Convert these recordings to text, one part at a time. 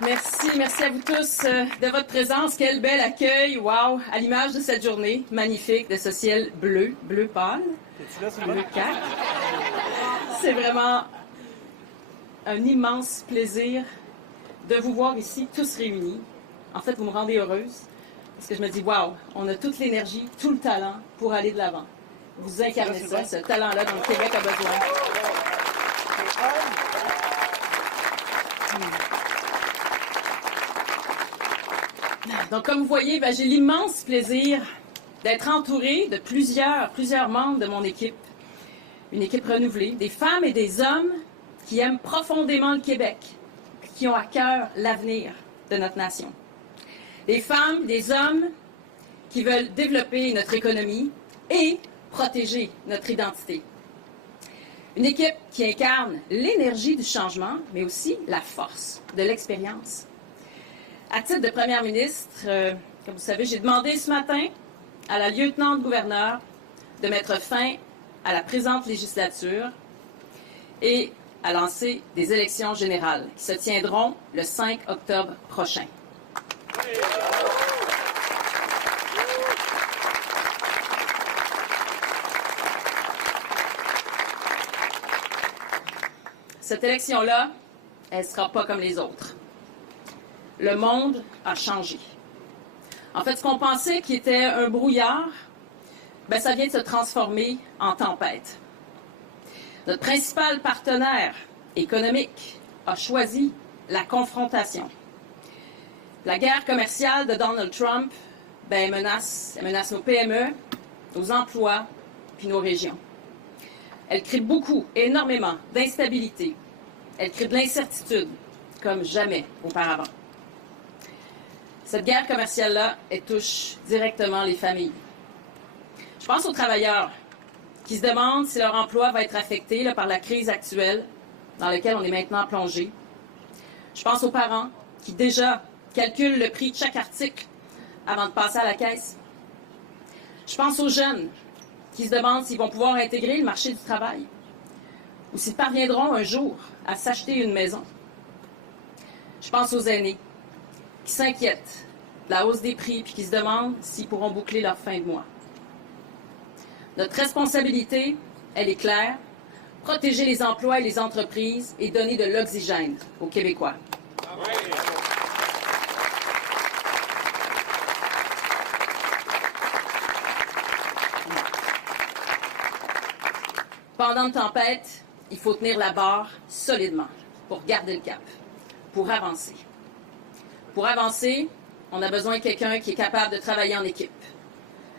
Merci à vous tous de votre présence. Quel bel accueil, wow, à l'image de cette journée magnifique de ce ciel bleu pâle, bleu cac. C'est vraiment un immense plaisir de vous voir ici, tous réunis. En fait, vous me rendez heureuse parce que je me dis, wow, on a toute l'énergie, tout le talent pour aller de l'avant. Vous incarnez ça, ce talent-là dont le Québec a besoin. Donc, comme vous voyez, j'ai l'immense plaisir d'être entourée de plusieurs membres de mon équipe. Une équipe renouvelée, des femmes et des hommes qui aiment profondément le Québec, qui ont à cœur l'avenir de notre nation. Des femmes, des hommes qui veulent développer notre économie et protéger notre identité. Une équipe qui incarne l'énergie du changement, mais aussi la force de l'expérience. À titre de première ministre, comme vous savez, j'ai demandé ce matin à la lieutenant-gouverneure de mettre fin à la présente législature et à lancer des élections générales qui se tiendront le 5 octobre prochain. Cette élection-là, elle ne sera pas comme les autres. Le monde a changé. En fait, ce qu'on pensait qui était un brouillard, ça vient de se transformer en tempête. Notre principal partenaire économique a choisi la confrontation. La guerre commerciale de Donald Trump, elle menace nos PME, nos emplois, puis nos régions. Elle crée énormément d'instabilité. Elle crée de l'incertitude, comme jamais auparavant. Cette guerre commerciale-là, elle touche directement les familles. Je pense aux travailleurs qui se demandent si leur emploi va être affecté par la crise actuelle dans laquelle on est maintenant plongé. Je pense aux parents qui déjà calculent le prix de chaque article avant de passer à la caisse. Je pense aux jeunes qui se demandent s'ils vont pouvoir intégrer le marché du travail ou s'ils parviendront un jour à s'acheter une maison. Je pense aux aînés qui s'inquiètent de la hausse des prix puis qui se demandent s'ils pourront boucler leur fin de mois. Notre responsabilité, elle est claire, protéger les emplois et les entreprises et donner de l'oxygène aux Québécois. Pendant une tempête, il faut tenir la barre solidement pour garder le cap, pour avancer. Pour avancer, on a besoin de quelqu'un qui est capable de travailler en équipe,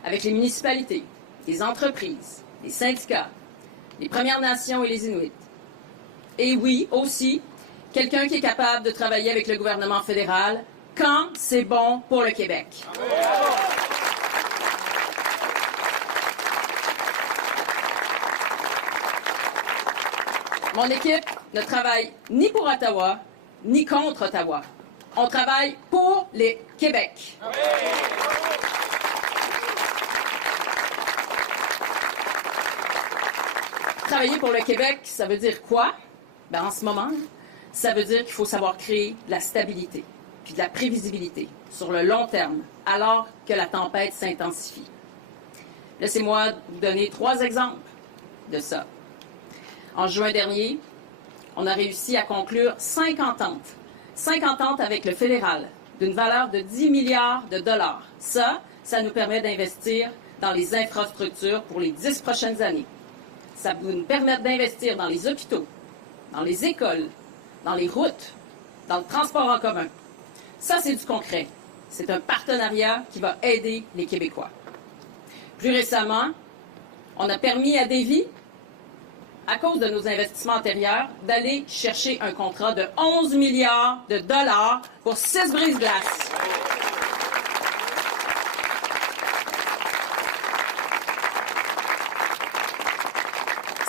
avec les municipalités, les entreprises, les syndicats, les Premières Nations et les Inuits. Et oui, aussi, quelqu'un qui est capable de travailler avec le gouvernement fédéral quand c'est bon pour le Québec. Mon équipe ne travaille ni pour Ottawa, ni contre Ottawa. On travaille pour les Québec. Travailler pour le Québec, ça veut dire quoi? En ce moment, ça veut dire qu'il faut savoir créer de la stabilité puis de la prévisibilité sur le long terme, alors que la tempête s'intensifie. Laissez-moi vous donner 3 exemples de ça. En juin dernier, on a réussi à conclure 5 ententes avec le fédéral d'une valeur de 10 milliards de dollars. Ça nous permet d'investir dans les infrastructures pour les 10 prochaines années. Ça va nous permettre d'investir dans les hôpitaux, dans les écoles, dans les routes, dans le transport en commun. Ça, c'est du concret. C'est un partenariat qui va aider les Québécois. Plus récemment, on a permis à Davie, à cause de nos investissements antérieurs, d'aller chercher un contrat de 11 milliards de dollars pour 6 brise-glaces.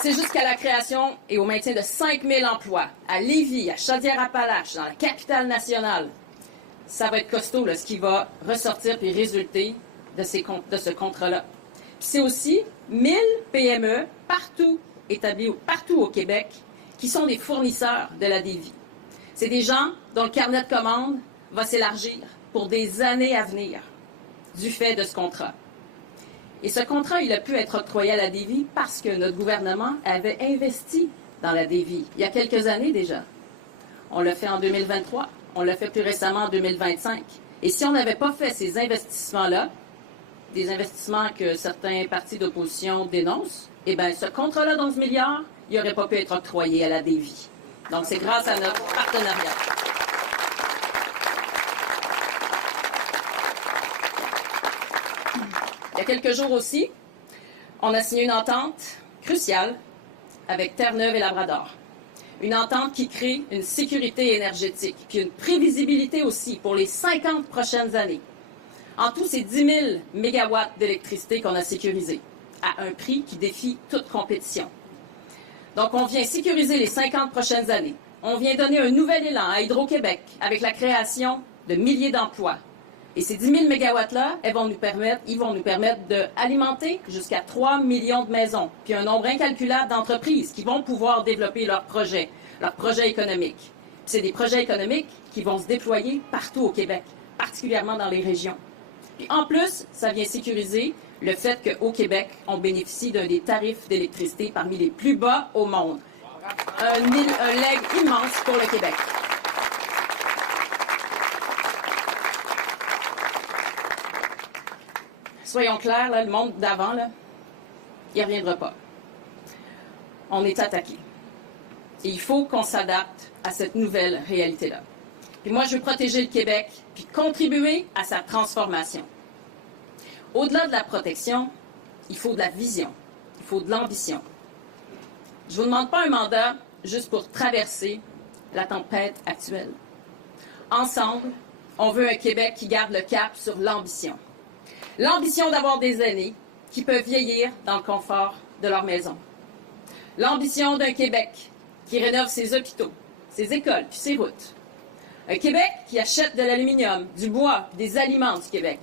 C'est jusqu'à la création et au maintien de 5 000 emplois à Lévis, à Chaudière-Appalaches, dans la capitale nationale. Ça va être costaud, là, ce qui va ressortir puis résulter de ce contrat-là. Puis c'est aussi 1000 PME partout établis partout au Québec qui sont des fournisseurs de la Davie. C'est des gens dont le carnet de commandes va s'élargir pour des années à venir du fait de ce contrat. Et ce contrat, il a pu être octroyé à la Dévie parce que notre gouvernement avait investi dans la Dévie il y a quelques années déjà. On l'a fait en 2023, on l'a fait plus récemment en 2025. Et si on n'avait pas fait ces investissements-là, des investissements que certains partis d'opposition dénoncent, eh bien, ce contrat-là d'11 milliards, il n'aurait pas pu être octroyé à la Dévie. Donc, c'est grâce à notre partenariat. Il y a quelques jours aussi, on a signé une entente cruciale avec Terre-Neuve et Labrador. Une entente qui crée une sécurité énergétique, puis une prévisibilité aussi pour les 50 prochaines années. En tout, c'est 10 000 mégawatts d'électricité qu'on a sécurisés, à un prix qui défie toute compétition. Donc, on vient sécuriser les 50 prochaines années. On vient donner un nouvel élan à Hydro-Québec avec la création de milliers d'emplois. Et ces 10 000 mégawatts-là, ils vont nous permettre d'alimenter jusqu'à 3 millions de maisons, puis un nombre incalculable d'entreprises qui vont pouvoir développer leurs projets économiques. C'est des projets économiques qui vont se déployer partout au Québec, particulièrement dans les régions. Puis en plus, ça vient sécuriser le fait qu'au Québec, on bénéficie d'un des tarifs d'électricité parmi les plus bas au monde. Un legs immense pour le Québec. Soyons clairs, là, le monde d'avant, là, il ne reviendra pas. On est attaqué. Et il faut qu'on s'adapte à cette nouvelle réalité-là. Puis moi, je veux protéger le Québec, puis contribuer à sa transformation. Au-delà de la protection, il faut de la vision, il faut de l'ambition. Je ne vous demande pas un mandat juste pour traverser la tempête actuelle. Ensemble, on veut un Québec qui garde le cap sur l'ambition. L'ambition d'avoir des aînés qui peuvent vieillir dans le confort de leur maison. L'ambition d'un Québec qui rénove ses hôpitaux, ses écoles puis ses routes. Un Québec qui achète de l'aluminium, du bois, des aliments du Québec.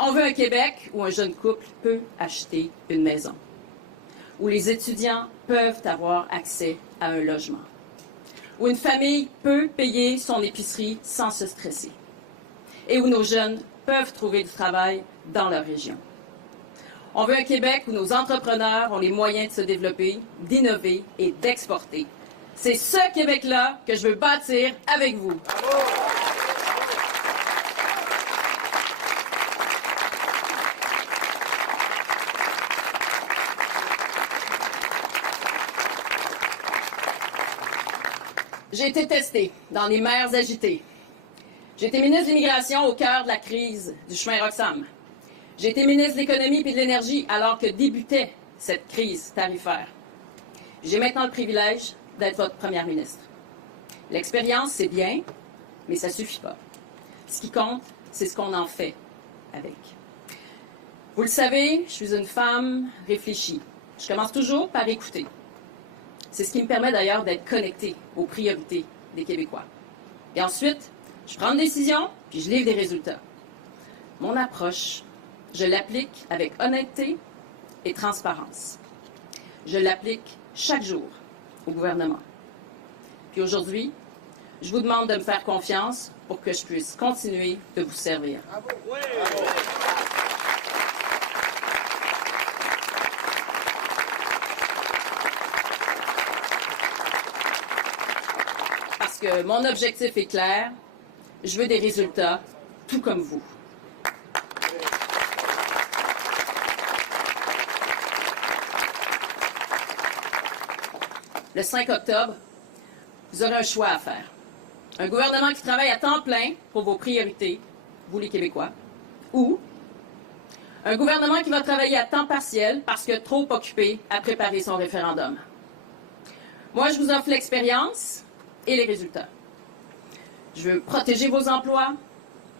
On veut un Québec où un jeune couple peut acheter une maison, où les étudiants peuvent avoir accès à un logement, où une famille peut payer son épicerie sans se stresser, et où nos jeunes peuvent trouver du travail dans leur région. On veut un Québec où nos entrepreneurs ont les moyens de se développer, d'innover et d'exporter. C'est ce Québec-là que je veux bâtir avec vous. Bravo! J'ai été testée dans les mers agitées. J'ai été ministre de l'Immigration au cœur de la crise du chemin Roxham. J'ai été ministre de l'Économie et de l'Énergie alors que débutait cette crise tarifaire. J'ai maintenant le privilège d'être votre première ministre. L'expérience, c'est bien, mais ça ne suffit pas. Ce qui compte, c'est ce qu'on en fait avec. Vous le savez, je suis une femme réfléchie. Je commence toujours par écouter. C'est ce qui me permet d'ailleurs d'être connectée aux priorités des Québécois. Et ensuite, je prends une décision, puis je livre des résultats. Mon approche, je l'applique avec honnêteté et transparence. Je l'applique chaque jour au gouvernement. Puis aujourd'hui, je vous demande de me faire confiance pour que je puisse continuer de vous servir. Bravo. Oui. Bravo. Parce que mon objectif est clair, je veux des résultats, tout comme vous. Le 5 octobre, vous aurez un choix à faire. Un gouvernement qui travaille à temps plein pour vos priorités, vous les Québécois, ou un gouvernement qui va travailler à temps partiel parce que trop occupé à préparer son référendum. Moi, je vous offre l'expérience et les résultats. Je veux protéger vos emplois,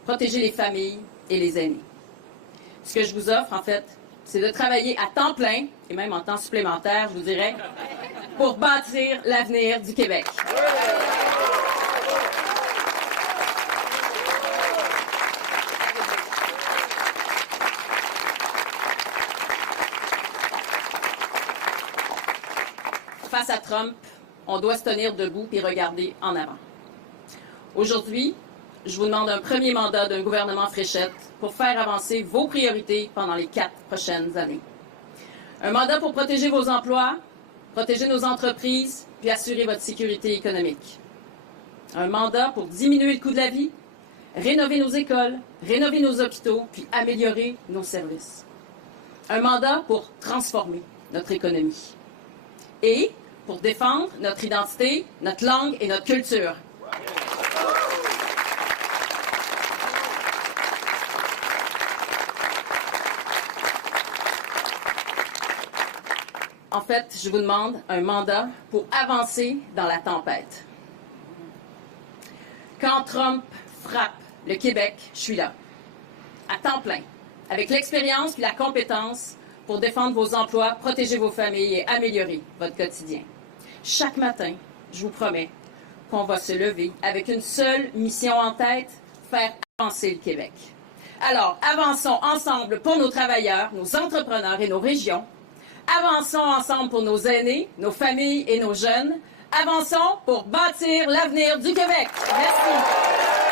protéger les familles et les aînés. Ce que je vous offre, en fait, c'est de travailler à temps plein, et même en temps supplémentaire, je vous dirais, pour bâtir l'avenir du Québec. Face à Trump, on doit se tenir debout et regarder en avant. Aujourd'hui, je vous demande un premier mandat d'un gouvernement Fréchette pour faire avancer vos priorités pendant les 4 prochaines années. Un mandat pour protéger vos emplois, protéger nos entreprises, puis assurer votre sécurité économique. Un mandat pour diminuer le coût de la vie, rénover nos écoles, rénover nos hôpitaux, puis améliorer nos services. Un mandat pour transformer notre économie. Et pour défendre notre identité, notre langue et notre culture. En fait, je vous demande un mandat pour avancer dans la tempête. Quand Trump frappe le Québec, je suis là, à temps plein, avec l'expérience et la compétence pour défendre vos emplois, protéger vos familles et améliorer votre quotidien. Chaque matin, je vous promets qu'on va se lever avec une seule mission en tête, faire avancer le Québec. Alors, avançons ensemble pour nos travailleurs, nos entrepreneurs et nos régions. Avançons ensemble pour nos aînés, nos familles et nos jeunes. Avançons pour bâtir l'avenir du Québec. Merci.